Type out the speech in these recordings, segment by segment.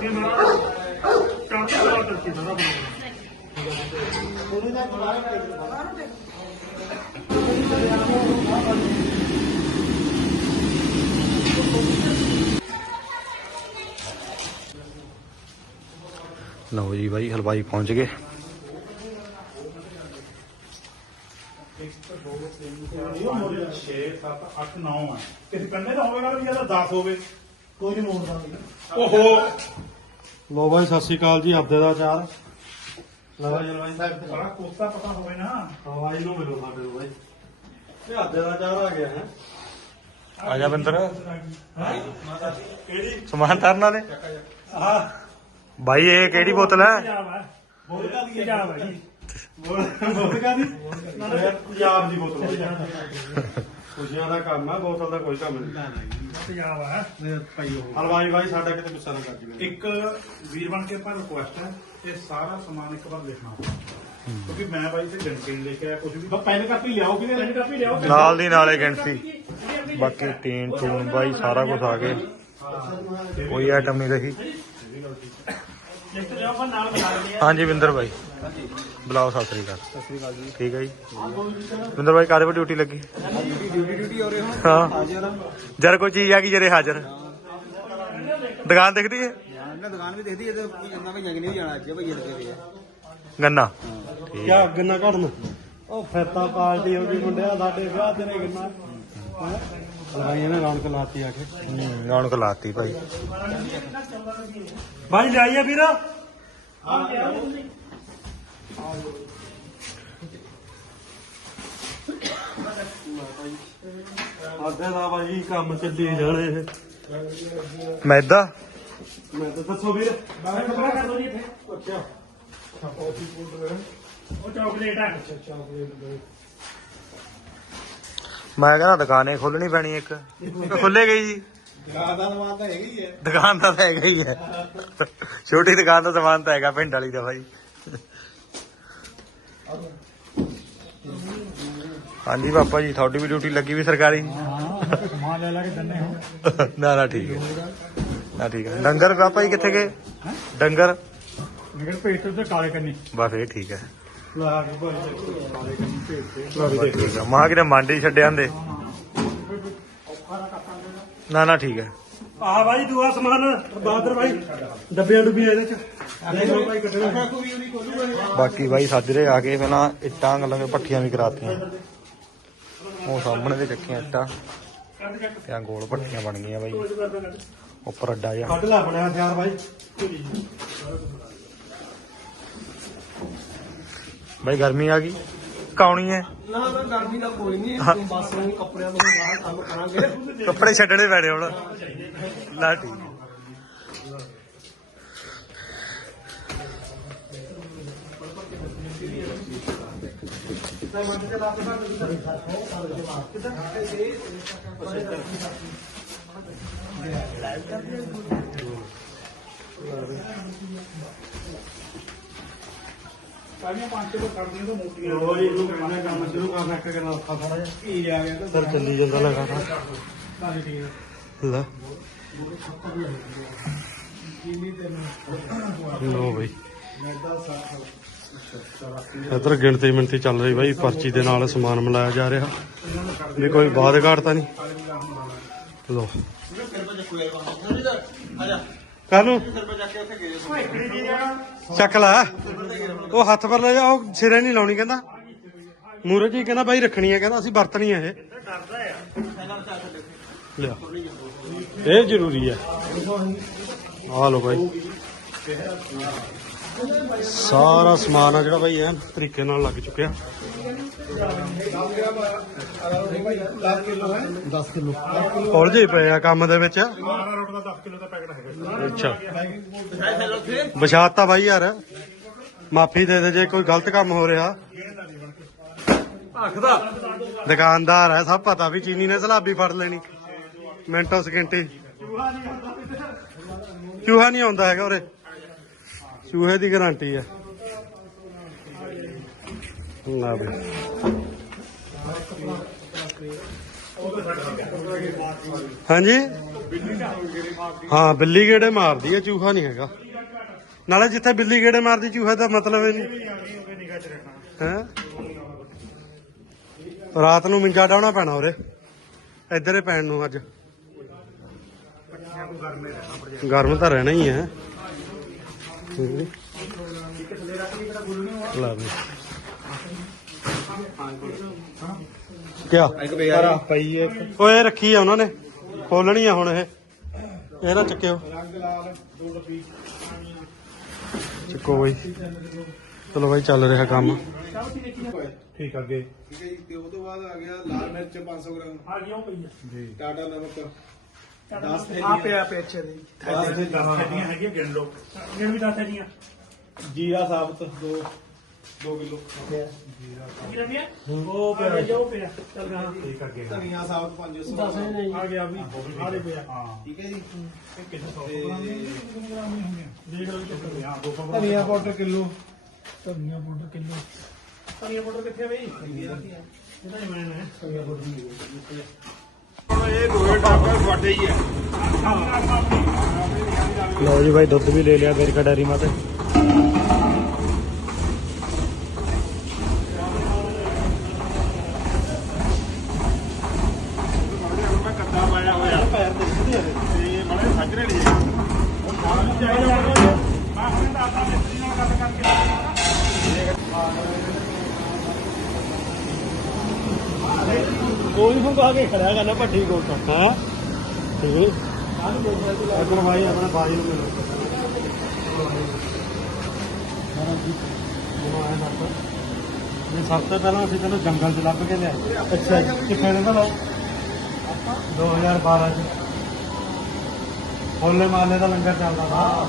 ਦੱਸੀ ਮਾਰਾ ਚਾਂਦੀ ਦਾ ਦੱਸੀ ਸਾਰਾ ਲਓ ਜੀ ਬਾਈ ਹਲਵਾਈ ਪਹੁੰਚ ਗਏ। ਇਹ ਮੋਰੇ 6 7 8 9 ਹੈ ਕਿਸੇ ਕੰਨੇ ਦਾ ਹੋਵੇਗਾ ਵੀ ਜ਼ਿਆਦਾ 10 ਹੋਵੇ। ਕੋਈ ਨਹੀਂ ਮੋੜਦਾ ਓਹੋ। ਲੋ ਬਾਈ ਸਤਿ ਸ਼੍ਰੀ ਅਕਾਲ ਜੀ ਹਫ਼ਤੇ ਦਾ ਚਾਰ ਲਵਾ ਜੀ ਬਾਈ ਸਾਹਿਬ ਸਾਰਾ ਕੋਸਤਾ ਪਤਾ ਹੋਵੇ ਨਾ। ਹਵਾਈ ਨੂੰ ਮਿਲੋ ਸਾਡੇ ਨੂੰ ਬਾਈ। ਇਹ ਹਫ਼ਤੇ ਦਾ ਚਾਰ ਆ ਗਿਆ ਹੈ। ਆ ਜਾ ਬਿੰਦਰ। ਕਿਹੜੀ? ਸਮਾਨ ਤਰਨ ਵਾਲੇ? ਆਹ ਬਾਈ ਇਹ ਕਿਹੜੀ ਬੋਤਲ ਹੈ? ਹੈ। ਬੋਲਦਾ ਦੀ ਪੰਜਾਬ ਹੈ ਜੀ। ਬੋਲ ਬੋਲ ਕਾਦੀ ਪੰਜਾਬ ਦੀ ਬੋਤਲ ਖੁਸ਼ੀਆਂ ਦਾ ਕੰਮ ਹੈ ਬੋਤਲ ਦਾ ਕੋਈ ਕੰਮ ਨਹੀਂ। ਪੰਜਾਬ ਹਲਵਾਈ ਬਾਈ ਸਾਡਾ ਕਿਤੇ ਗੁੱਸਾ ਨਾ ਕਰ ਜੀ ਇੱਕ ਵੀਰ ਬਣ ਕੇ ਆਪਾਂ ਰਿਕੁਐਸਟ ਹੈ ਇਹ ਸਾਰਾ ਸਮਾਨ ਇੱਕ ਵਾਰ ਲਿਖਣਾ ਕਿਉਂਕਿ ਮੈਂ ਬਾਈ ਤੇ ਗਿਣ ਕੇ ਨਹੀਂ ਲਿਖਿਆ ਕੁਝ ਵੀ ਪੈਨ ਕਾਪੀ ਲਿਆਓ ਕਿਤੇ ਪੈਨ ਕਾਪੀ ਲਿਆਓ ਨਾਲ ਦੀ ਨਾਲੇ ਗਿਣਤੀ। ਬਾਕੀ ਟੀਨ ਟੂਨ ਬਾਈ ਸਾਰਾ ਕੁਝ ਆ ਗਿਆ। ਕੋਈ ਆਈਟਮ ਨਹੀਂ ਰਹੀ। ਲਿਖਤ ਲਿਆਓ ਆਪਾਂ ਨਾਲ ਬਣਾ ਲੈਂਦੇ ਆ ਹਾਂਜੀ ਵਿੰਦਰ ਬਾਈ। ਬੁਲਾਓ ਸਤਿ ਸ੍ਰੀ ਅਕਾਲ। ਸਤਿ ਸ੍ਰੀ ਅਕਾਲ ਜੀ। ਠੀਕ ਹੈ ਜੀ। ਵਿੰਦਰ ਬਾਈ ਕਾਦੇ ਪਰ ਡਿਊਟੀ ਲੱਗੀ? ਡਿਊਟੀ ਡਿਊਟੀ ਹੋ। ਰਹੇ ਹੋ ਹਾਂ ਹਾਜ਼ਰ ਜਰ ਕੋਈ ਚੀਜ਼ ਆ ਗਈ ਜਰੇ ਹਾਜ਼ਰ? ਦੁਕਾਨ ਦਿਖਦੀ ਹੈ? ਦੁਕਾਨ ਵੀ ਦੇਖਦੀ ਹੈ। ਤੇ ਕੋਈ ਨਹੀਂ ਜਾਣਾ ਅੱਜ ਭਈਆ ਲੱਗੇ ਪਏ ਆ ਗੰਨਾ ਠੀਕ ਕਿਆ ਗੰਨਾ ਘੜਨ ਉਹ ਫਿਰਤਾ ਪਾਰਟੀ ਹੋ ਗਈ ਮੁੰਡਿਆ ਸਾਡੇ ਵਿਆਹ ਤੇਰੇ ਗੰਨਾ। ਹਲਵਾਈਆਂ ਨੇ ਰੌਣਕ ਲਾਤੀ ਆ ਕੇ। ਹੂੰ, ਰੌਣਕ ਲਾਤੀ ਭਾਈ। ਭਾਈ ਲਿਆਈਏ ਵੀਰ। ਅੱਗੇ ਦਾ ਭਾਈ ਕੰਮ ਚੱਲੀ ਜਾਣੇ। ਮੈਦਾ? ਮੈਂ ਤਾਂ ਦੱਸੋ ਵੀਰ। ਬਾਹਰ ਕਪੜਾ ਕਰ ਦੋ ਜੀ ਇੱਥੇ। ਅੱਛਾ। ਉਹ ਚਾਕਲੇਟ ਹੈ ਮੈਂ ਕਹਿੰਦਾ ਦੁਕਾਨੇ ਖੋਲਣੀ ਪੈਣੀ ਇੱਕ। ਖੁੱਲੇ ਗਈ ਜੀ। ਦੁਕਾਨ ਦਾ ਸਮਾਨ ਤਾਂ ਹੈਗਾ ਹੀ ਹੈ। ਦੁਕਾਨ ਦਾ ਤਾਂ ਹੈਗਾ ਹੀ ਹੈ। ਛੋਟੀ ਦੁਕਾਨ ਦਾ ਸਮਾਨ ਤਾਂ ਹੈਗਾ ਪਿੰਡ ਵਾਲੀ ਦਾ ਭਾਈ ਹਾਂਜੀ ਪਾਪਾ ਜੀ, ਤੁਹਾਡੀ ਵੀ ਡਿਊਟੀ ਲੱਗੀ ਵੀ ਸਰਕਾਰੀ। ਸਮਾਨ ਲੈ ਲੈ ਕੇ ਦੰਨੇ ਹੋ ਨਾ ਨਾ, ਠੀਕ ਹੈ। ਨਾ, ਠੀਕ ਹੈ। ਡੰਗਰ ਪਾਪਾ ਜੀ ਕਿੱਥੇ ਗਏ? ਡੰਗਰ? ਨਿਕਲ ਪੇਟ ਤੇ ਕਾਲੇ ਕੰਨੀ ਬਸ ਇਹ ਠੀਕ ਹੈ। ਲਾ ਕੇ ਭਾਈ ਕਾਲੇ ਕੰਨੀ ਭੇਜਦੇ ਬਸ ਮਾਂ ਕਿਤੇ ਮੰਡੀ ਛੱਡ ਨਾ ਨਾ, ਠੀਕ ਹੈ। ਆਹ ਭਾਈ ਦੂਆ ਸਮਾਨ ਬਹਾਦਰ ਭਾਈ ਡੱਬਿਆਂ ਡੁੱਬੀਆਂ ਇਹਦੇ ਚ। ਦੇਖ ਲਓ ਭਾਈ ਕੱਢਣਾ। ਕੋਈ ਨਹੀਂ ਖੋਲੂਗਾ ਬਾਕੀ ਬਾਈ ਸਾਜਰੇ ਆ ਕੇ ਪਹਿਲਾਂ ਇੱਟਾਂ ਗੱਲਾਂ ਪੱਠੀਆਂ ਵੀ ਕਰਾਤੀਆਂ। ਉਹ ਸਾਹਮਣੇ ਦੇ ਚੱਕੀਆਂ ਇੱਟਾਂ। ਤੇ ਆਹ ਗੋਲ ਪੱਠੀਆਂ ਬਣ ਗਈਆਂ ਬਾਈ। ਉੱਪਰ ਅੱਡਾ ਜਿਹਾ। ਕੱਢ ਲੈ ਬਣਿਆ ਹਥਿਆਰ ਭਾਈ ਬਾਈ ਗਰਮੀ ਆ ਗਈ। ਕਾਉਣੀ ਹੈ। ਨਾ ਨਾ ਗਰਮੀ ਦਾ ਕੋਈ ਨਹੀਂ ਬਸ ਨੂੰ ਕੱਪੜਿਆਂ ਤੋਂ ਬਾਹਰ ਕੰਮ ਕਰਾਂਗੇ। ਕੱਪੜੇ ਛੱਡਣੇ ਪੈਣੇ ਹੁਣ। ਨਾ ਠੀਕ ਹੈ। ਸਾਰੀਆਂ ਪੰਜ ਛੇ ਕਰਦੀਆਂ ਤਾਂ ਮੋਟੀਆਂ ਲੋ ਜੀ ਨੂੰ ਕਹਿੰਦਾ ਕੰਮ ਸ਼ੁਰੂ ਕਰਨਾ ਇੱਕ ਕਰਨਾ ਔਖਾ ਜਿਹਾ ਕੀ ਆ ਗਿਆ ਸਰ ਚੱਲੀ ਜਾਂਦਾ ਲਗਾਤਾਰ। ਲੈ। ਲੋ ਬਈ। ਇਧਰ ਗਿਣਤੀ ਮਿੰਤੀ ਚੱਲ ਰਹੀ ਬਾਈ ਪਰਚੀ ਦੇ ਨਾਲ ਸਮਾਨ ਮਿਲਾਇਆ ਜਾ ਰਿਹਾ। ਵੀ ਕੋਈ ਬਾਦ ਘਾਟ ਤਾਂ ਨਹੀਂ? ਲੋ ਕਰ ਨੂੰ ਚੱਕ ਲੈ। ਉਹ ਹੱਥ ਪਰ ਲੈ ਜਾ, ਉਹ ਸਿਰੇ ਨਹੀਂ ਲਾਉਣੀ ਕਹਿੰਦਾ। ਮੂਰਜ ਜੀ ਕਹਿੰਦਾ ਬਾਈ ਰੱਖਣੀ ਹੈ ਕਹਿੰਦਾ ਅਸੀਂ ਵਰਤਣੀ ਹੈ ਇਹ। ਲਿਆ। ਇਹ ਜ਼ਰੂਰੀ ਹੈ ਆ ਲੋ ਬਾਈ। ਸਾਰਾ ਸਮਾਨ ਆ ਜਿਹੜਾ ਬਾਈ ਐ ਤਰੀਕੇ ਨਾਲ ਲੱਗ ਚੁੱਕਿਆ। 10 ਕਿਲੋ ਹੈ 10 ਕਿਲੋ ਉਲਝੇ ਹੀ ਪਏ ਆ ਕੰਮ ਦੇ ਵਿੱਚ। 12 ਰੋਟ ਦਾ 10 ਕਿਲੋ ਦਾ ਪੈਕਟ ਹੈਗਾ ਅੱਛਾ। ਬਸ਼ਾਤਾ ਬਾਈ ਯਾਰ। ਮਾਫੀ ਦੇ ਦੇ ਜੇ ਕੋਈ ਗਲਤ ਕੰਮ ਹੋ ਰਿਹਾ। ਆਖਦਾ। ਦੁਕਾਨਦਾਰ ਹੈ ਸਭ ਪਤਾ ਵੀ ਚੀਨੀ ਨੇ ਸਲਾਬੀ ਫੜ ਲੈਣੀ। ਮਿੰਟੋ ਸਕਿੰਟੀ ਚੂਹਾ ਨਹੀਂ ਆਉਂਦਾ ਹੈਗਾ ਉਰੇ। ਚੂਹੇ ਦੀ ਗਾਰੰਟੀ ਹੈ ਨਾ ਬਈ ਹਾਂਜੀ? ਹਾਂ, ਬਿੱਲੀ ਗੇੜੇ ਮਾਰਦੀ ਹੈ ਚੂਹਾ ਨਹੀਂ ਹੈਗਾ। ਨਾਲੇ ਜਿੱਥੇ ਬਿੱਲੀ ਗੇੜੇ ਮਾਰਦੀ, ਚੂਹਾ ਦਾ ਮਤਲਬ ਹੀ ਨਹੀਂ। ਹੈ? ਰਾਤ ਨੂੰ ਮਿੰਗਾ ਡਾਉਣਾ ਪੈਣਾ ਉਰੇ। ਇੱਧਰ ਹੀ ਪੈਣ ਨੂੰ ਅੱਜ। ਗਰਮ ਤਾਂ ਰਹਿਣਾ ਹੀ ਹੈ ਹੂੰ। ਲਾ ਦੇ ਕਿਆ? ਪਰ ਪਈ ਹੈ ਓਏ ਰੱਖੀ ਆ ਉਹਨਾਂ ਨੇ। ਖੋਲਣੀ ਆ ਹੁਣ ਇਹ। ਇਹ ਨਾ ਚੱਕਿਓ। ਚੱਕੋ ਬਾਈ। ਚਲੋ ਬਾਈ ਚੱਲ ਰਿਹਾ ਕੰਮ। ਠੀਕ ਅੱਗੇ। ਠੀਕ ਹੈ ਜੀ ਤੇ ਉਹ ਤੋਂ ਬਾਅਦ ਆ ਗਿਆ ਲਾਲ ਮਿਰਚ 500 ਗ੍ਰਾਮ। ਆ ਗਿਆ ਉਹ ਪਈ ਜੀ। ਟਾਟਾ ਨਮਕ। 10 ਆ ਪਿਆ ਪਿਆ ਅੱਛੇ ਦੀ ਦਸ ਦੇ ਦਸ ਖੱਡੀਆਂ ਹੈਗੀਆਂ ਗਿਣ ਲਓ। ਜਿਹੜੇ ਵੀ ਦੱਸ ਦੀਆਂ ਜੀਰਾ ਸਾਬਤ 2 2 ਕਿਲੋ। ਕਿਹੜਾ ਪਿਆ ਉਹ ਪਿਆ। ਜੋ ਪਿਆ ਚੱਲ ਗਾ ਠੀਕ ਅੱਗੇ ਧਨੀਆ ਸਾਬਤ 500 ਦੱਸ ਨਹੀਂ ਆ ਗਿਆ ਵੀ। ਆਲੇ ਪਿਆ। ਹਾਂ। ਠੀਕ ਹੈ ਜੀ। ਇਹ ਕਿੰਨੇ ਸੌ? ਤੇ ਦੇਖ ਲਓ ਚੱਕਰ ਹਾਂ ਦੋ ਸੌ ਧਨੀਆ ਪਾਊਡਰ ਕਿਲੋ। ਧਨੀਆ ਪਾਊਡਰ ਕਿਲੋ। ਧਨੀਆ ਪਾਊਡਰ ਕਿੱਥੇ ਬਈ? ਇਹਦਾ ਹੀ ਮੈਂ ਹੈ ਧਨੀਆ ਪਾਊਡਰ ਲਓ ਜੀ ਭਾਈ ਦੁੱਧ ਵੀ ਲੈ ਲਿਆ ਗਰਿਕਾ ਡੈਰੀ ਮਾਤੇ ਮੈਂ ਕੱਦਾ ਪਾਇਆ ਹੋਇਆ ਪੈਰ ਦੇ ਤੇ ਮੜੇ ਸੱਜਰੇ ਲਈ ਕੋਈ ਨੂੰ ਕਹਾ ਕੇ ਖੜਿਆ ਕਰਨਾ ਭੱਠੀ ਕੋਲ ਤੋਂ ਹਾਂ? ਠੀਕ ਹੈ ਅਗਰ ਭਾਈ ਆਪਣਾ ਬਾਜੀ ਨੂੰ ਮਿਲੋ। ਇਹ ਸਭ ਤੋਂ ਪਹਿਲਾਂ ਅਸੀਂ ਤੈਨੂੰ ਜੰਗਲ 'ਚ ਲੱਭ ਕੇ ਲਿਆਏ। ਅੱਛਾ ਜੀ। ਕਿੱਥੇ ਰਹਿੰਦਾ ਲੋ 2012 ਚ। ਹੋਲੇ ਮਾਲੇ ਦਾ ਲੰਗਰ ਚੱਲਦਾ ਵਾ।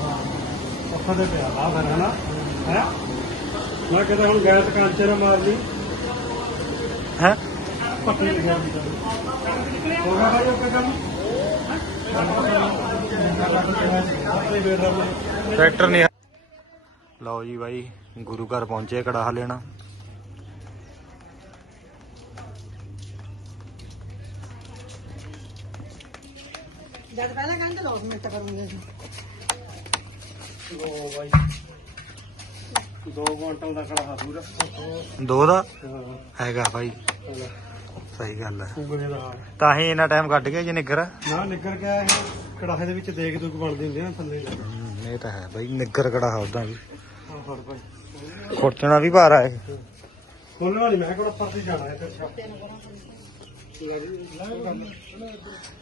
ਉੱਥੇ ਤੇ ਪਿਆ ਵਾ ਫਿਰ ਹਨਾ? ਹੈ? ਮੈਂ ਕਿਤੇ ਹੁਣ ਗੈਸ ਕਾਂਚੇ ਨਾ ਮਾਰ ਲਈ। ਹੈ? ਵੀ ਹੋ ਗਿਆ ਭਾਈ ਓਕੇ ਕੰਮ ਟਰੈਕਟਰ ਨਹੀਂ ਲਓ ਜੀ ਬਾਈ ਗੁਰੂ ਘਰ ਪਹੁੰਚੇ ਕੜਾਹ ਲੈਣਾ। ਜਦ ਪਹਿਲਾਂ ਕਹਿੰਦੇ ਲੋਕ ਮਿੰਟ ਕਰੂੰਗੇ ਜੀ ਦੋ ਕੁਇੰਟਲ ਦਾ ਕੜਾ ਪੂਰਾ ਦੋ ਦਾ? ਹੈਗਾ ਬਾਈ। ਸਹੀ ਗੱਲ ਹੈ ਦਾ ਤਾਂ ਹੀ ਇੰਨਾ ਟਾਈਮ ਕੱਢ ਗਿਆ ਜੀ ਨਿੱਗਰ। ਨਾ ਨਿੱਗਰ ਗਿਆ ਇਹ ਕੜਾਹੇ ਦੇ ਵਿੱਚ ਦੇਖ ਦੁੱਖ ਬਣਦੀ ਹੁੰਦੀ ਆ ਨਾ ਥੱਲੇ ਹਮ, ਇਹ ਤਾਂ ਹੈ ਬਾਈ ਨਿੱਗਰ ਕੜਾਹ ਉਦਾਂ ਵੀ। ਹਾਂ ਫੜ ਭਾਈ। ਖੁਰਚਣਾ ਵੀ ਭਾਰਾ ਹੈ। ਖੋਲਣ ਵਾਲੀ ਮੈਂ ਕਿਹੜਾ ਪਰਦੀ ਜਾਣਾ ਹੈ ਤੇ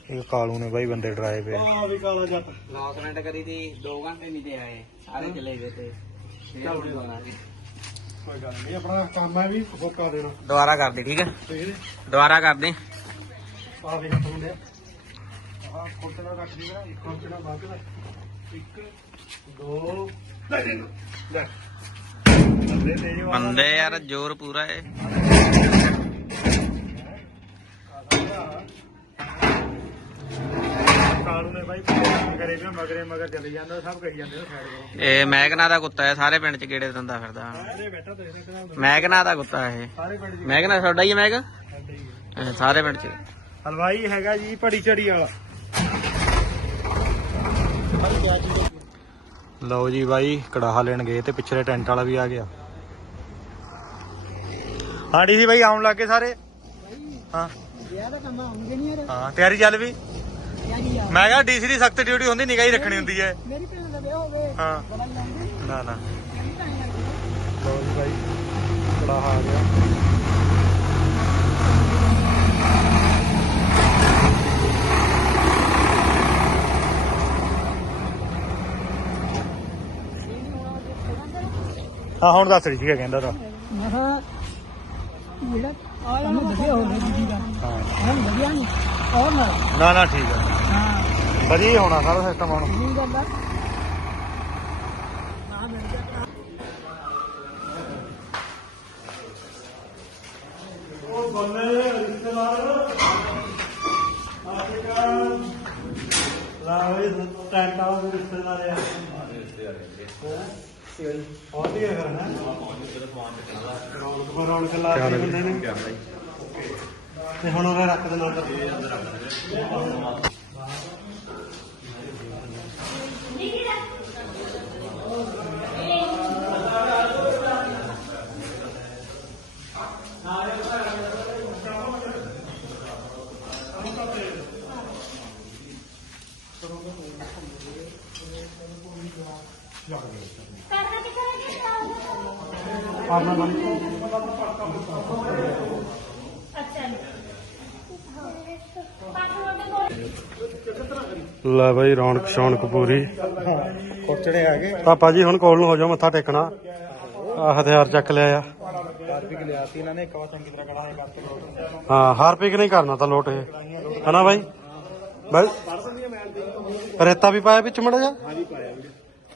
ਇਹ ਕਾਲੂ ਨੇ ਬਾਈ ਬੰਦੇ ਡਰਾਏ ਪਏ। ਆ ਵੀ ਕਾਲਾ ਜੱਟ। ਕਰੀ ਤੀ 2 ਘੰਟੇ ਨਹੀਂ ਤੇ ਆਏ। ਸਾਰੇ ਚਲੇ ਗਏ ਤੇ। ਚੱਲ। ਕੋਈ ਗੱਲ ਨਹੀਂ ਆਪਣਾ ਕੰਮ ਹੈ ਵੀ ਹੋਕਾ ਦੇਣਾ। ਦੁਬਾਰਾ ਕਰ ਦੇ ਠੀਕ ਹੈ? ਦੁਬਾਰਾ ਕਰ ਦੇ। ਆ ਵੀ ਹੱਥ ਮੁੰਡੇ ਆ। ਖੋਟਣਾ ਰੱਖ ਦੀ ਨਾ ਇੱਕ ਖੋਟਣਾ ਬਾਅਦ ਦਾ। ਇੱਕ ਦੋ ਲੈ ਲੈ ਲੈ। ਲੈ ਲੈ ਜੋ ਬੰਦੇ ਯਾਰ ਜ਼ੋਰ ਪੂਰਾ ਏ। ਕਾਲੂ ਨੇ ਬਾਈ ਕਰੇ ਵੀ ਮਗਰੇ ਮਗਰ ਚਲੇ ਜਾਂਦਾ ਸਭ ਕਹੀ ਜਾਂਦੇ ਸਾਈਡ ਕੋਲ ਇਹ ਮਹਿਕਨਾ ਦਾ ਕੁੱਤਾ ਹੈ ਸਾਰੇ ਪਿੰਡ ਚ ਗੇੜੇ ਦਿੰਦਾ ਫਿਰਦਾ। ਬੈਠਾ ਕਿਹੜਾ ਮਹਿਕਨਾ ਦਾ ਕੁੱਤਾ ਇਹ। ਸਾਰੇ ਪਿੰਡ ਜੀ ਮਹਿਕਨਾ ਤੁਹਾਡਾ ਹੀ ਇਹ ਸਾਰੇ ਪਿੰਡ ਚ। ਹਲਵਾਈ ਹੈਗਾ ਜੀ ਪੜੀ ਚੜੀ ਵਾਲਾ। ਲਓ ਜੀ ਬਾਈ ਕੜਾਹਾ ਲੈਣ ਗਏ ਤੇ ਪਿਛਲੇ ਟੈਂਟ ਵਾਲਾ ਵੀ ਆ ਗਿਆ। ਆੜੀ ਸੀ ਬਾਈ ਆਉਣ ਲੱਗੇ ਸਾਰੇ। ਹਾਂ। ਵਿਆਹ ਦਾ ਕੰਮ ਆਉਂਗੇ ਨਹੀਂ ਯਾਰ। ਹਾਂ ਤਿਆਰੀ ਚੱਲ ਵੀ ਆ ਮੈਂ ਕਿਹਾ ਡੀਸੀ ਦੀ ਸਖਤ ਡਿਊਟੀ ਹੁੰਦੀ ਨਿਗਾਹ ਰੱਖਣੀ ਹੁੰਦੀ ਹੈ। ਮੇਰੀ ਭੈਣ ਦਾ ਵਿਆਹ ਹੋਵੇ ਹਾਂ। ਬੜਾ ਲਾਉਂਦੇ ਨਾ ਨਾ। ਮੇਰੀ ਭੈਣ ਲੱਗਦੀ ਲਓ ਜੀ ਬਾਈ ਕੜਾਹਾ ਆ। ਗਿਆ ਹਾਂ ਹੁਣ ਦੱਸ ਰਹੀ ਸੀਗਾ ਕਹਿੰਦਾ ਤਾਂ। ਮੈਂ ਕਿਹਾ ਜਿਹੜਾ ਕੰਮ ਵਧੀਆ ਹੋ ਗਿਆ ਜੀ ਦਾ ਹਾਂ। ਹੁਣ ਵਧੀਆ ਨਹੀਂ ਔਰ ਨਾ ਨਾ ਨਾ ਠੀਕ ਹਾਂ ਵਧੀਆ ਹੀ ਹੋਣਾ ਸਾਰਾ ਸਿਸਟਮ ਹੁਣ। ਉਹ ਬੰਦੇ ਰਿਸ਼ਤੇਦਾਰ ਆਫਿਕਾ ਲਾਵੇ ਟੈਂਟ ਵਾਲਾ ਦੇ ਰਿਸ਼ਤੇਦਾਰ ਆ। ਬਹੁਤ ਹੀ ਹੈ? ਨਾ ਰੌਣਕ ਰੌਣਕ ਲਾ ਕੇ ਬੰਦੇ ਨੇ। ਤੇ ਹੁਣ ਉਹ ਰੱਖ ਦੇਣਾ। ਅੰਦਰ ਲੈ ਬਾਈ ਰੌਣਕ ਸ਼ੌਣਕ ਪੂਰੀ। ਕੋਚੜੇ ਆ ਗਏ ਪਾਪਾ ਜੀ ਹੁਣ ਕੋਲ ਨੂੰ ਹੋ ਜਾਓ, ਮੱਥਾ ਟੇਕਣਾ। ਆ ਹਥਿਆਰ ਚੱਕ ਲਿਆ ਆ। ਕਾਰਪਿਕ ਲਿਆਤੀ ਇਹਨਾਂ ਨੇ ਇੱਕ ਚੰਗੀ ਤਰ੍ਹਾਂ ਕੜਾਹੇ ਕਰਕੇ ਲੋਟ ਹਾਂ, ਹਾਰਪਿਕ ਨਹੀਂ ਕਰਨਾ ਤਾਂ ਲੋਟ ਇਹ। ਹਨਾ ਬਾਈ? ਬਸ ਰੇਤਾ ਵੀ ਪਾਇਆ ਵਿੱਚ ਮੜਾ ਜਾ ਹਾਂਜੀ ਪਾਇਆ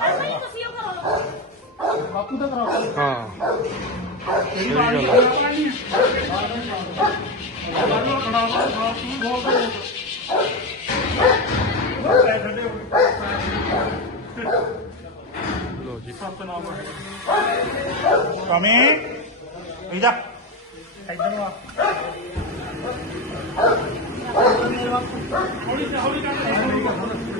ਪੂਰ ਤੱਕ ਹੋ ਗਈ ਬੂਟ ਖੋਲ ਦੋ ਤੁਸੀਂ ਉਹ ਕਰੋ। ਹਾਂ ਲੋ ਜੀ ਕਮੇ ਇਧਰ ਇਧਰ ਆ ਬਾਕੀ ਰੱਖੇ ਮੇਰਾ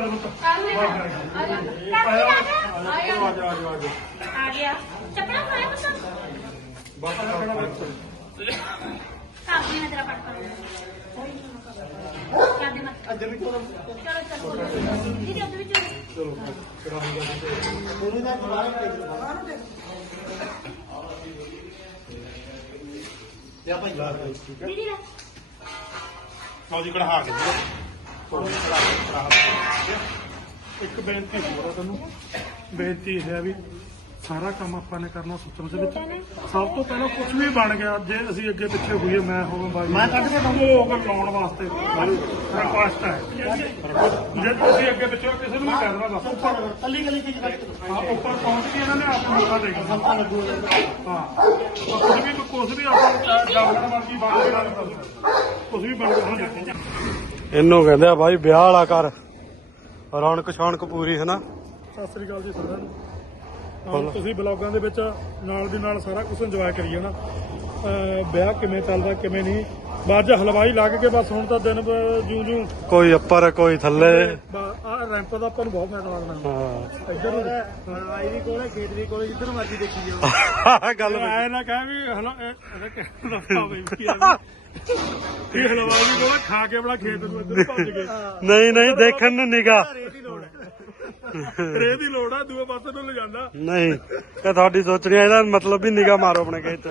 ਸਾਰਾ ਬਣਾਉਣਾ ਵਾਹਿਗੁਰੂ ਸੱਚਾ ਪਾਤਸ਼ਾਹ ਇਹ ਗੱਲ ਮਤ ਆ ਗਿਆ। ਚੱਪੜਾ ਪਾਇਆ ਪੁੱਤ। ਕਾਪੀ ਨਾਲ ਤੇਰਾ ਪੜ ਕਰ ਕਰ ਦੇ ਮਤ ਅੱਧੇ ਵਿੱਚ ਚਲੋ ਚਲੋ ਦੀਦੀ ਅੱਧੇ ਵਿੱਚ ਚਲੋ ਦੀਦੀ ਲੈ। ਲਓ ਜੀ ਕਢਾ ਕੇ ਦਿਓ। ਇੱਕ ਬੇਨਤੀ ਹੋਰ ਤੈਨੂੰ ਬੇਨਤੀ ਇਹ ਹੈ ਵੀ ਸਾਰਾ ਕੰਮ ਆਪਾਂ ਨੇ ਕਰਨਾ ਸੁਤਰ ਦੇ ਵਿੱਚ। ਸਭ ਤੋਂ ਪਹਿਲਾਂ ਕੁਝ ਵੀ ਬਣ ਗਿਆ ਜੇ ਅਸੀਂ ਅੱਗੇ ਪਿੱਛੇ ਹੋਈਏ ਮੈਂ ਹੋਵਾਂ ਬਾਈ ਮੈਂ ਕੱਢ ਕੇ ਦਊਂਗਾ ਉਹ ਲਾਉਣ ਵਾਸਤੇ ਰਿਕੁਐਸਟ ਹੈ। ਜੇ ਤੁਸੀਂ ਅੱਗੇ ਪਿੱਛੇ ਹੋ, ਕਿਸੇ ਨੂੰ ਨਹੀਂ ਕਹਿਣਾ ਬਸ। ਉੱਪਰ ਕੱਲੀ ਕੱਲੀ ਚੀਜ਼ ਹਾਂ ਉੱਪਰ ਪਹੁੰਚ ਕੇ ਇਹਨਾਂ ਨੇ ਆਪ ਮੌਕਾ ਦੇ ਦਿੱਤਾ। ਹਾਂ। ਕੁਝ ਵੀ ਕੁਝ ਵੀ ਆਪਾਂ ਡਾਕਟਰ ਵਰਗੀ ਬਾਤ ਕਰਾਂਗੇ ਕੁਝ ਵੀ ਬਣ ਦੇਖੋ। ਇਹਨੂੰ ਕਹਿੰਦੇ ਆ ਬਾਈ ਵਿਆਹ ਵਾਲਾ ਘਰ। ਰੌਣਕ ਸ਼ੌਣਕ ਪੂਰੀ ਹੈ ਨਾ ਸਤਿ ਸ੍ਰੀ ਅਕਾਲ ਜੀ ਸਾਰਿਆਂ ਨੂੰ। ਤੁਸੀਂ ਬਲੌਗਾਂ ਦੇ ਵਿੱਚ ਨਾਲ ਦੀ ਨਾਲ ਸਾਰਾ ਕੁਝ ਇੰਜੋਏ ਕਰੀ ਜਾਣਾ ਵਿਆਹ ਕਿਵੇਂ ਚੱਲਦਾ ਕਿਵੇਂ ਨਹੀਂ? ਬਾਅਦ ਹਲਵਾਈ ਲੱਗ ਕੇ ਬਸ ਹੁਣ ਤਾਂ ਦਿਨ ਜੂ ਜੂ ਕੋਈ ਉੱਪਰ ਕੋਈ ਥੱਲੇ। ਆ ਰੈਂਪ ਦਾ ਆਪਾਂ ਨੂੰ ਬਹੁਤ ਫਾਇਦਾ ਲੱਗਦਾ। ਹਾਂ। ਇੱਧਰ ਹਲਵਾਈ ਵੀ ਕੋਲੇ ਖੇਤ ਵੀ ਕੋਲੇ ਜਿੱਧਰ ਮਰਜ਼ੀ ਦੇਖੀ ਜਾਓ। ਗੱਲ ਐ ਨਾ ਕਹਿ ਵੀ ਹਲੋ ਇਹ ਆ ਵੀ ਇਹ ਹਲਵਾਈ ਵੀ ਕੋਲੇ ਖਾ ਕੇ ਆਪਣਾ ਖੇਤ ਨੂੰ ਇੱਧਰ ਭੱਜ ਗਏ। ਨਹੀਂ ਨਹੀਂ ਦੇਖਣ ਨੂੰ ਨਿਗਾ ਰੇ ਦੀ ਲੋੜ ਆ ਦੂਏ ਪਾਸੇ ਨੂੰ ਲਿਜਾਂਦਾ। ਨਹੀਂ ਇਹ ਤੁਹਾਡੀ ਸੋਚਣੀ ਆ, ਇਹਦਾ ਮਤਲਬ ਵੀ ਨਿਗਾ ਮਾਰੋ ਆਪਣੇ ਖੇਤ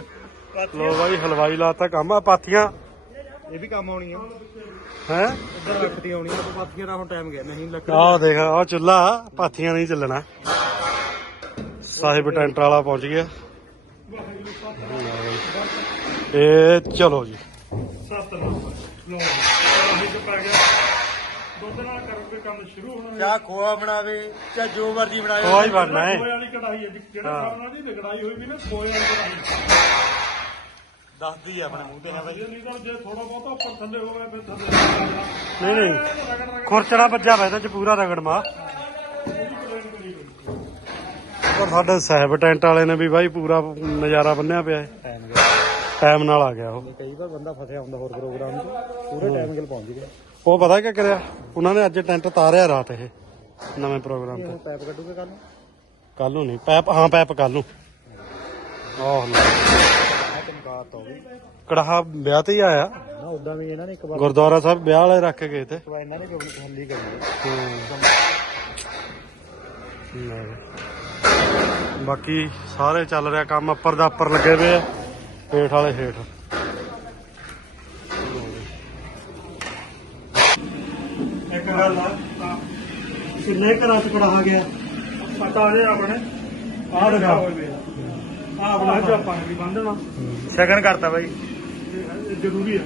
ਲੋ ਬਾਈ ਹਲਵਾਈ ਲਾਤਾ ਕੰਮ। ਆ ਪਾਥੀਆਂ। ਇਹ ਵੀ ਕੰਮ ਆਉਣੀ ਆ। ਹੈ? ਇੱਧਰ ਰੱਖਦੀ ਆਉਣੀ ਆ ਪਾਥੀਆਂ ਦਾ ਹੁਣ ਟਾਈਮ ਗਿਆ ਨਹੀਂ ਲੱਗ ਆਹ ਦੇਖ ਆਹ ਚੁੱਲਾ ਪਾਥੀਆਂ ਨਹੀਂ ਚੱਲਣਾ। ਸਾਹਿਬ ਟੈਂਟ ਵਾਲਾ ਪਹੁੰਚ ਗਿਆ। ਇਹ ਚਲੋ ਜੀ। ਸੱਤ ਨੰਬਰ ਲੋ ਅਸੀਂ ਚ ਪੈ ਗਿਆ। ਦੁੱਧ ਨਾਲ ਕਰਕੇ ਕੰਮ ਸ਼ੁਰੂ ਹੋਣਾ ਚਾਹ ਖੋਆ ਬਣਾਵੇ ਚਾਹ ਜੋ ਮਰਜ਼ੀ ਬਣਾਵੇ ਖੋਆ ਹੀ ਬਣਨਾ ਹੈ। ਖੋਏ ਵਾਲੀ ਕਢਾਈ ਹੈ ਜੀ, ਜਿਹੜਾ ਹਾਂ। ਸਾਹਮਣੇ ਦੀ ਨਿਗੜਾਈ ਹੋਈ ਵੀ ਨਾ ਖੋਏ ਵਾਲੀ ਕਢਾਈ ਦੱਸਦੀ ਆ ਆਪਣੇ ਮੂੰਹ ਤੇ ਨਾ ਬਾਈ। ਜੇ ਨਹੀਂ ਤਾਂ ਜੇ ਥੋੜਾ ਬਹੁਤਾ ਉੱਪਰ ਥੱਲੇ ਹੋਵੇ ਫਿਰ ਥੱਲੇ ਨਹੀਂ ਨਹੀਂ। ਖੁਰਚਣਾ ਵੱਜਾ ਵਾ ਇਹਦੇ ਚ ਪੂਰਾ ਰਗੜ ਮਾ ਪਰ ਸਾਡੇ ਸਾਹਿਬ ਟੈਂਟ ਵਾਲੇ ਨੇ ਵੀ ਬਾਈ ਪੂਰਾ ਨਜ਼ਾਰਾ ਬੰਨਿਆ ਪਿਆ ਹੈ। ਟਾਈਮ ਨਾਲ ਆ ਗਿਆ ਉਹ। ਕਈ ਵਾਰ ਬੰਦਾ ਫਸਿਆ ਹੁੰਦਾ ਹੋਰ ਪ੍ਰੋਗਰਾਮ 'ਚ ਪੂਰੇ ਟਾਈਮ ਗਿਲ ਪਹੁੰਚ ਗਿਆ ਉਹ ਪਤਾ ਕੀ ਕਰਿਆ? ਉਹਨਾਂ ਨੇ ਅੱਜ ਟੈਂਟ ਤਾਰਿਆ ਰਾਤ ਇਹ ਨਵੇਂ ਪ੍ਰੋਗਰਾਮ ਤੇ। ਪੈਪ ਕੱਢੂਗੇ ਕੱਲ ਕੱਲ ਨੂੰ ਨਹੀਂ ਪੈਪ ਹਾਂ ਪੈਪ ਕੱਲ ਨੂੰ। ਆਹ ਲਓ। ਕੜਾਹਾ ਵਿਆਹ ਤੇ ਹੀ ਆਇਆ। ਨਾ ਉਦਾਂ ਵੀ ਇਹਨਾਂ ਨੇ ਇੱਕ ਵਾਰ ਗੁਰਦੁਆਰਾ ਸਾਹਿਬ ਵਿਆਹ ਵਾਲੇ ਰੱਖ ਕੇ ਗਏ ਤੇ। ਇਹਨਾਂ ਨੇ ਕਰੀ। ਬਾਕੀ ਸਾਰੇ ਚੱਲ ਰਿਹਾ ਕੰਮ ਉੱਪਰ ਦਾ ਉੱਪਰ ਲੱਗੇ ਹੋਏ ਆ। ਹੇਠ ਵਾਲੇ ਹੇਠ। ਇੱਕ ਗੱਲ ਆ ਕਿੰਨੇ ਘਰਾਂ ਚ ਕੜਾਹਾ ਗਿਆ। ਪਤਾ ਜੇ ਆਪਣੇ ਆਹ ਦਿਖਾ। ਆਹ ਬਣਾ ਜੋ ਆਪਾਂ ਵੀ ਬੰਦਣਾ ਸ਼ਗਨ ਕਰਤਾ ਬਾਈ। ਜ਼ਰੂਰੀ ਹੈ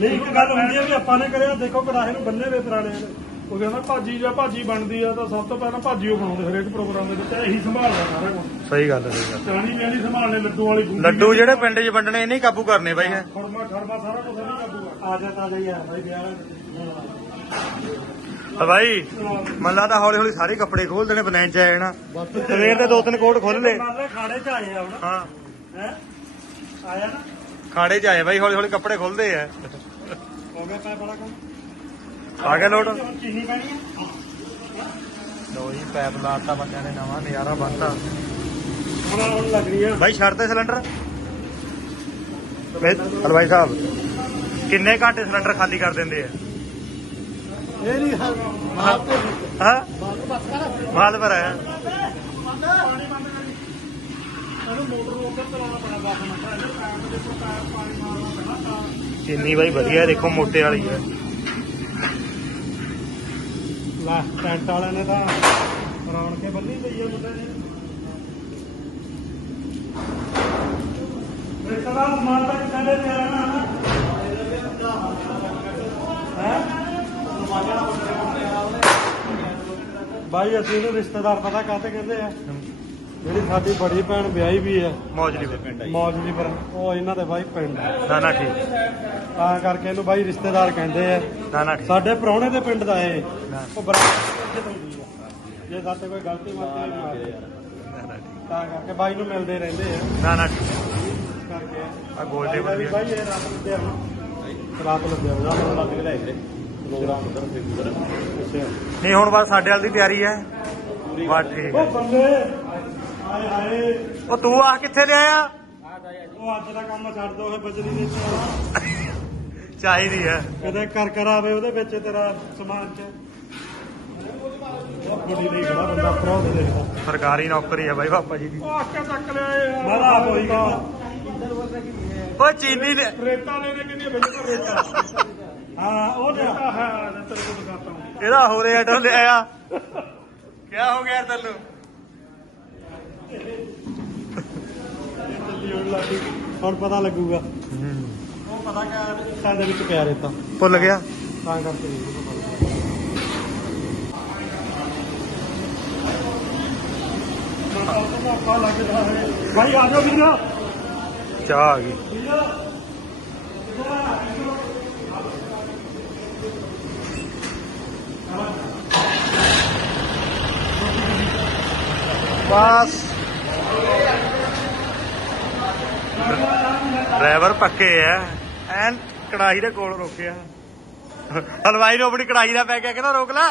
ਨਹੀਂ ਇੱਕ ਗੱਲ ਹੁੰਦੀ ਆ ਵੀ ਆਪਾਂ ਨੇ ਕਰਿਆ ਦੇਖੋ ਕੜਾਹੇ ਨੂੰ ਬੰਨੇ ਵੇ ਪੁਰਾਣੇ ਨੇ ਉਹ ਕਹਿੰਦਾ ਭਾਜੀ ਜਾਂ ਭਾਜੀ ਬਣਦੀ ਆ ਤਾਂ ਸਭ ਤੋਂ ਪਹਿਲਾਂ ਭਾਜੀ ਉਹ ਬਣਾਉਂਦੇ ਹਰੇਕ ਪ੍ਰੋਗਰਾਮ ਦੇ ਵਿੱਚ ਇਹੀ ਸੰਭਾਲਦਾ ਸਾਰਾ ਕੁਝ ਸਹੀ ਗੱਲ ਹੈ ਸਹੀ ਗੱਲ। ਚਾਣੀ ਮੈਣੀ ਸੰਭਾਲਨੇ ਲੱਡੂ ਵਾਲੀ ਬੂੰਦੀ ਲੱਡੂ ਜਿਹੜੇ ਪਿੰਡ 'ਚ ਵੰਡਣੇ ਇਹਨੇ ਹੀ ਕਾਬੂ ਕਰਨੇ ਬਾਈ ਹੈ। ਖੜਮਾ ਖੜਮਾ ਸਾਰਾ ਕੁਝ ਨਹੀਂ ਕਾਬੂ ਆ। ਜਾ ਤਾਂ ਜਾਈ ਆ ਬਾਈ ਵਿਆਹ ਤਾਂ। ਬਾਈ ਮਨ ਲੱਗਦਾ ਹੌਲੀ ਹੌਲੀ ਸਾਰੇ ਕੱਪੜੇ ਖੋਲ ਦੇਣੇ ਬਨੈਣ ਚ ਆ ਜਾਣਾ ਸਵੇਰ ਦੇ ਦੋ ਤਿੰਨ ਕੋਟ ਖੋਲ ਲੈ। ਮਾਲੇ ਖਾੜੇ ਚ ਆਏ ਆ ਹੁਣ। ਹਾਂ। ਹੈ? ਆਇਆ ਨਾ? ਖਾੜੇ ਚ ਆਏ ਬਾਈ ਹੌਲੀ ਹੌਲੀ ਕੱਪੜੇ ਖੁੱਲਦੇ ਆ। ਹੋ ਗਿਆ ਪੈ ਬੜਾ ਕੰਮ? ਆ ਗਿਆ ਪੈਣੀ ਆ? ਲੋ ਜੀ ਪੈਪ ਲਾਤਾ ਬੰਦਿਆਂ ਨੇ ਨਵਾਂ ਨਜ਼ਾਰਾ ਬੰਤਾ ਹੁਣ ਹੁਣ ਲੱਗ ਰਹੀ ਆ। ਬਾਈ ਛੱਡ ਤੇ ਸਿਲੰਡਰ। ਹਲਵਾਈ ਸਾਹਿਬ ਕਿੰਨੇ ਘੰਟੇ ਸਿਲੰਡਰ ਖਾਲੀ ਕਰ ਦਿੰਦੇ ਆ? ਇਹ ਨਹੀਂ ਹਾਂ? ਮਾਲ ਪਰ ਆਇਆ ਇਹਨੂੰ ਮੋਟਰ ਨੂੰ ਉੱਧਰ ਚਲਾਉਣਾ ਪੈਣਾ 10 ਮਿੰਟ ਇਹਦੇ ਪੈਪ ਦੇ ਉੱਪਰ ਪੈਪ ਪਾਣੀ ਮਾਰਨਾ ਪੈਣਾ ਤਾਂ। ਚੀਨੀ ਬਾਈ ਵਧੀਆ ਦੇਖੋ ਮੋਟੇ ਵਾਲੀ ਹੈ ਲੈ ਟੈਂਟ ਵਾਲਿਆਂ ਨੇ ਤਾਂ ਰੌਣ ਬੰਨੀ ਪਈ ਆ ਮੁੰਡੇ ਨੇ ਰਿਸ਼ਤੇਦਾਰ ਸਮਾਨ ਤੱਕ ਸਾਡੇ ਤੇ ਆਣਾ ਹੈ? ਬਾਈ, ਅਸੀਂ ਇਹਨੂੰ ਰਿਸ਼ਤੇਦਾਰ ਪਤਾ ਕਾਤੇ ਕਹਿੰਦੇ ਆ? ਜਿਹੜੀ ਸਾਡੀ ਬੜੀ ਭੈਣ ਵਿਆਹੀ ਵੀ ਹੈ। ਮੌਜਲੀ ਪਿੰਡ ਮੌਜਲੀ ਪਰ। ਉਹ ਇਹਨਾਂ ਦੇ ਬਾਈ ਪਿੰਡ। ਨਾ ਨਾ ਠੀਕ। ਤਾਂ ਕਰਕੇ ਇਹਨੂੰ ਬਾਈ ਰਿਸ਼ਤੇਦਾਰ ਕਹਿੰਦੇ ਆ। ਨਾ ਨਾ ਠੀਕ। ਸਾਡੇ ਪ੍ਰਾਹੁਣੇ ਦੇ ਪਿੰਡ ਦਾ ਇਹ। ਉਹ ਬਰਾਬਰ ਹੁੰਦੀ ਜੇ ਸਾਡੇ ਕੋਈ ਗਲਤੀ ਮਾਰਦੇ ਨਾ ਨਾ ਠੀਕ। ਤਾਂ ਕਰਕੇ ਬਾਈ ਨੂੰ ਮਿਲਦੇ ਰਹਿੰਦੇ ਆ। ਨਾ ਨਾ ਠੀਕ। ਇਸ ਕਰਕੇ ਆ ਗੋਲ ਟੇਬਲ ਵੀ ਬਾਈ ਇਹ ਰਾਤ ਨੂੰ ਤੇ ਰਾਤ ਨੂੰ ਦੇ ਰਾਤ ਨੂੰ ਲੱਗ ਰਿਹਾ ਪ੍ਰੋਗਰਾਮ ਉਧਰ ਤੇ ਉਧਰ ਨਹੀਂ ਹੁਣ ਬਸ ਸਾਡੇ ਵਾਲ ਦੀ ਤਿਆਰੀ ਹੈ। ਬਸ ਠੀਕ ਹੈ। ਉਹ ਬੰਦੇ ਹਾਏ ਹਾਏ। ਉਹ ਤੂੰ ਆ ਕਿੱਥੇ ਲਿਆਇਆ ਉਹ ਅੱਜ ਦਾ ਕੰਮ ਛੱਡ ਦੋ ਇਹ ਬਜਰੀ ਦੇ ਚ ਚਾਹੀਦੀ ਹੈ ਕਦੇ ਕਰ ਕਰ ਆਵੇ ਉਹਦੇ ਵਿੱਚ ਤੇਰਾ ਸਮਾਨ ਚ। ਸਰਕਾਰੀ ਨੌਕਰੀ ਹੈ ਬਾਈ ਪਾਪਾ ਜੀ ਦੀ। ਉਹ ਚੀਨੀ ਨੇ ਰੇਤਾ ਲੈਣੇ ਕਿੰਨੀ ਬਈ ਰੇਤਾ। ਹਾਂ ਉਹ ਰੇਤਾ ਹੈ ਤੇਰੇ ਕੋਲ ਦਿਖਾਤਾ। ਹੂੰ ਇਹਦਾ ਹੋ ਰਿਹਾ ਡਰ ਲਿਆਇਆ ਕਿਆ ਹੋ ਗਿਆ ਤੈਨੂੰ? ਹੁਣ ਲੱਗੀ ਹੁਣ ਪਤਾ ਲੱਗੂਗਾ ਉਹ ਪਤਾ ਕਿਆ ਸਾਡੇ ਵਿੱਚ ਪਿਆ ਰੇਤਾ ਭੁੱਲ ਗਿਆ ਤਾਂ ਕਰਕੇ ਨਹੀਂ ਉਹਨੂੰ ਪਤਾ ਔਖਾ ਲੱਗਦਾ ਹੈ ਭਾਈ ਆ ਜਾਓ ਵੀਰ ਚਾਹ ਆ ਗਈ ਬਸ ਡਰਾਈਵਰ ਪੱਕੇ ਐ ਐਨ ਕੜਾਹੀ ਦੇ ਕੋਲ ਰੋਕਿਆ। ਹਲਵਾਈ ਨੂੰ ਆਪਣੀ ਕੜਾਹੀ ਦਾ ਪੈ ਗਿਆ, ਕਹਿੰਦਾ ਰੋਕ ਲੈ।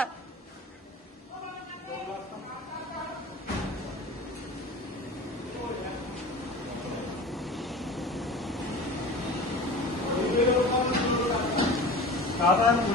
ਕਾਹਦਾ ਪੂਰੀ